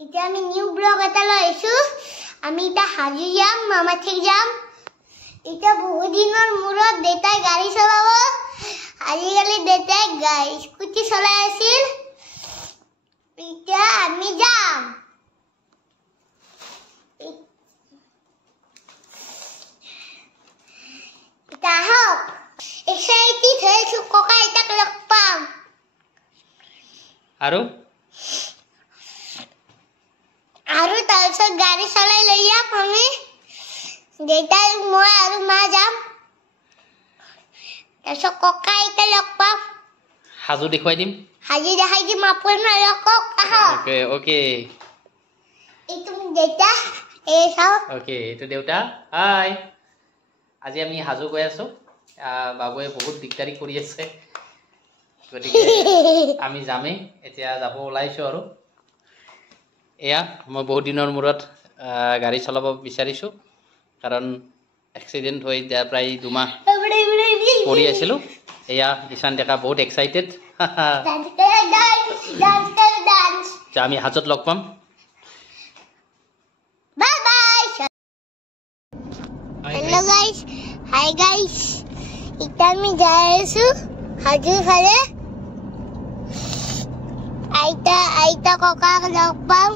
এতিয়া আমি new blog এটা লৈছো আমি এটা হাজি যাম মামা ঠিক যাম এটা বহুত দিনৰ মূৰত দেতাই গাড়ী চলাব আজিকালি দেতাই স্কুটি চলাই আছিল এতিয়া আমি যাম এটা হক এক্সাইটেড হয়েছো ককা এটাক লগ পাম আৰু তাৰপিছত গাড়ী চলাই লৈ যাম আমি দেতাই মই আৰু মা যাম তাৰপিছত ককা এটা লগ পাম হাজু দেখুৱাই দিম হাজি দেখাই দিম আপোনাৰ লগক আহক ওকে ওকে এইটো দেতা এই চাও ওকে এইটো দেউতা হাই আজি আমি হাজু গৈ আছো বাবুৱে বহুত দিগদাৰি কৰি আছে গতিকে আমি যামেই এতিয়া যাব ওলাইছো আৰু এয়া মই বহুত দিনৰ মূৰত গাড়ী চলাব বিচাৰিছো কাৰণ এক্সিডেণ্ট হৈ প্ৰায় 2 মাহ পৰি আছিলো এয়া ঈশান ডেকা বহুত এক্সাইটেড আমি হাজত লগ পাম bye bye hello guys hi guys এটা আমি যাই আছো হাজুৰ ফালে আইতা ককাক লগ পাম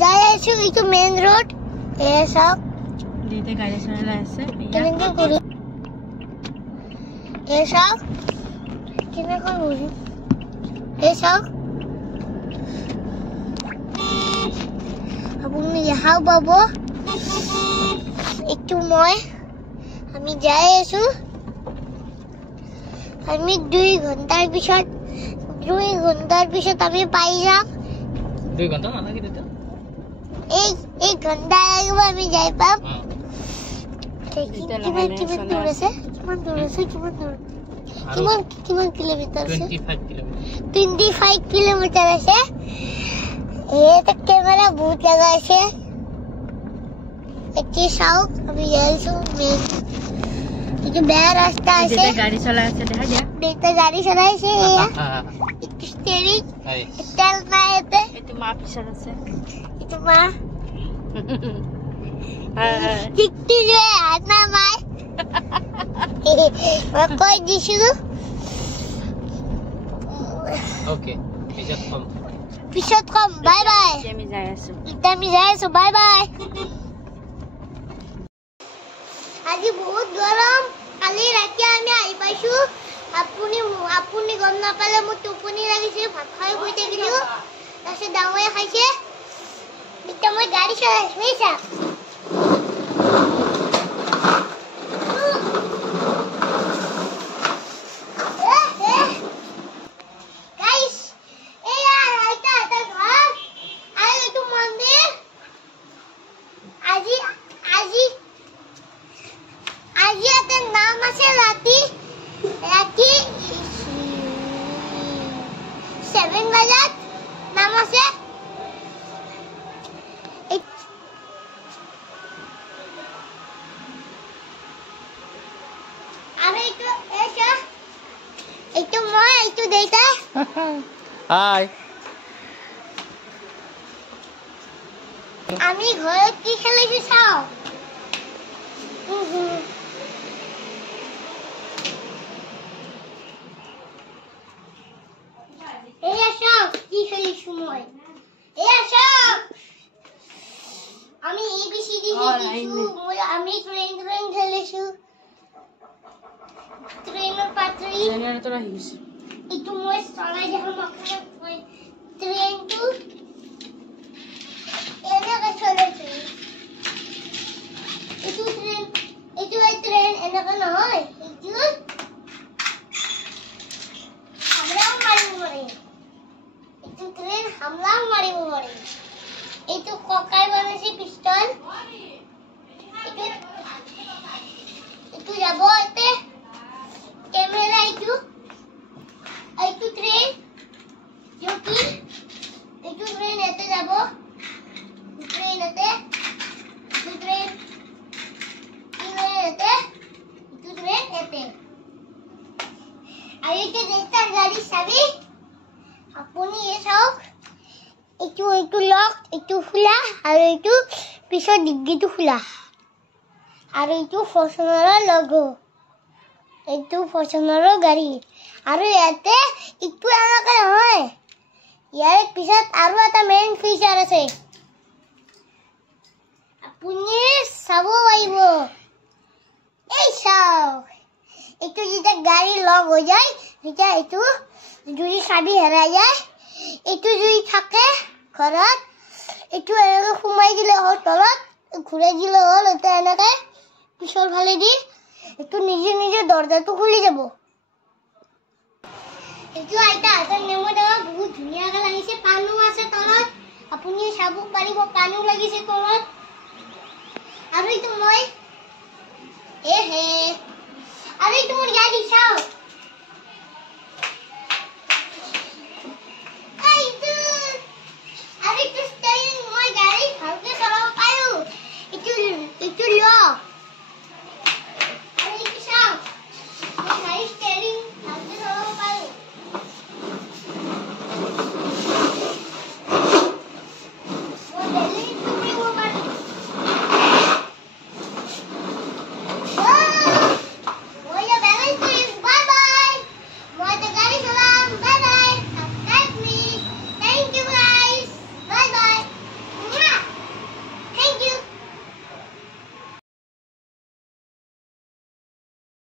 যাই আছো এইটো মেইন ৰোড এ চাওক দিতে গাড়ী চলাই আছে কেনেকৈ কৰি এ চাওক কেনেকৈ কৰি এ চাওক আপুনি দেখাও পাব একটু মই আমি যাই আছো আমি 2 ঘণ্টাৰ পিছত আমি পাই যাম 2 ঘণ্টা নালাগে দেতা एक घंटा লাগিব আমি যাই পাম কিমান কিলোমিটাৰ আছে 25 কিলোমিটাৰ আছে এটা ক্যামেরা বহুত জায়গা আছে একটি চাও আমি যাইছো মেন এটা বেয়া রাস্তা আছে গাড়ী চলাই আছে দেখা যা দেতা গাড়ী চলাইছে একটু স্টিয়ারিং তেল নাই এতে এটো মা পিছত আছে itu mah tikti je ana mai koi disitu okay pisot kom bye bye আমি যাই আছো kita mi jai so bye bye আজি বহুত গৰম কালি ৰাতি আমি আহি পাইছো আপুনি গম নাপালে মোৰ টোপনি লাগিছে ভাত খাই শুই থাকিলো তাৰপিছত ডাঙৰে খাইছে Kita mau gaड़ी चला bisa. Guys, kita ada घर. Ayo itu मंदिर. Aji ada nama saya Rati 7 बजे nama saya itu data হাই আমি ঘৰত কি খেলিছো চাও এয়া চাও কি খেলিছো মই এয়া চাও আমি ABCD খেলিছো আমি ট্রেন খেলিছো ট্রেনের পাত্রী জানার তোরা হিস itu মই চলাই দেখো মকৰা মই ট্ৰেনটো এনেকৈ চলাইছো এইটো ট্ৰেন এনেকৈ নহয় এইটো হামলাও মাৰিব পাৰে এইটো ট্ৰেন হামলাও মাৰিব পাৰে এইটো ককাই বনাইছে পিস্তল এইটো যাব এতে camera itu train joki itu train ete jabo train ete itu train আইতে দেতা গাড়ি চাবি আপনি এ সব এইটো লক, এইটো খোলা আৰু এইটো পিছৰ ডিগ্গিটো খোলা আৰু এইটো ফৰ্চুনাৰৰ লগো, এইটো ফৰ্চুনাৰৰ গাড়ী আৰু ইয়াতে এইটো এনেকে নহয়, ইয়াৰ পিছত আৰু এটা মেইন ফিচাৰ আছে, আপুনি চাব পাৰিব। এই চাওক, এইটো যেতিয়া গাড়ী লক হৈ যায় তেতিয়া এইটো যদি চাবি হেৰাই যায়, এইটো যদি থাকে ঘৰত, এইটো এনেকে সোমাই দিলে হ'ল তলত, ঘূৰাই দিলে হ'ল, এটা এনেকে পিছৰ ফালে দি এইটো নিজে নিজে দৰ্জাটো খুলি যাব। এইটো আইতা হাতৰ নেমু টেঙা বহুত ধুনীয়াকে লাগিছে, পানো আছে তলত, আপুনি চাব পাৰিব, পানো লাগিছে তলত। আৰু এইটো মই আৰু এইটো মোৰ গাড়ী চাওক, আৰু এইটো ষ্টেৰিং, মই গাড়ী ভালকে চলাব পাৰো, এইটো লক আৰু এইটো চাওক, মই গাড়ী ষ্টেৰিং ভালকে চলাব পাৰো। মই